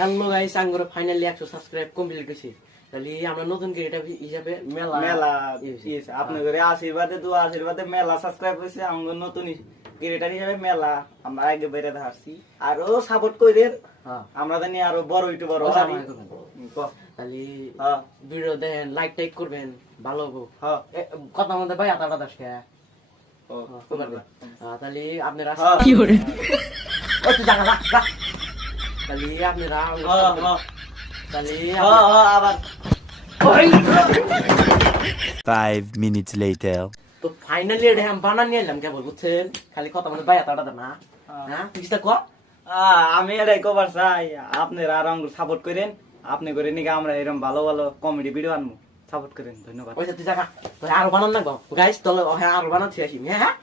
Hello guys, আঙ্গুর finally 100 subscribe complete হইছে। তাহলে আমরা নতুন ক্রিয়েটর হিসাবে মেলা মেলা আপনাদের আশীর্বাদে দোয়া আশীর্বাদে মেলা সাবস্ক্রাইব হইছে। আমরা নতুন ক্রিয়েটর হিসেবে মেলা আমরা আগে বেড়ে থাকছি, আরো সাপোর্ট কইরেন। আমরা জানি আরো বড় ইউটিউবার হই। তাহলে ভিডিও দেখেন, লাইক টাইক করবেন, ভালো হবো। কথা মধ্যে ভাই আটা দাস কে তাহলে আপনারা কি করে ও তুই জানা রাখ। তাহলে আপনারা তাহলে আবার 5 minutes later. তো ফাইনালি এটা আমি বানান নিয়ে এলাম কেবল, বুঝছেন? খালি কথা মানে ভাই আটা না। হ্যাঁ তুই কর। আমি এটাই কবার চাই, আপনারা আর আমাকে সাপোর্ট করেন। আপনি করে নিকে আমরা এরকম ভালো ভালো কমেডি ভিডিও আনবো, সাপোর্ট করেন। ধন্যবাদ। ওই তুই জায়গা আরো বানান লাগবো গাইস, তাহলে আরো বানাচ্ছি আসি। হ্যাঁ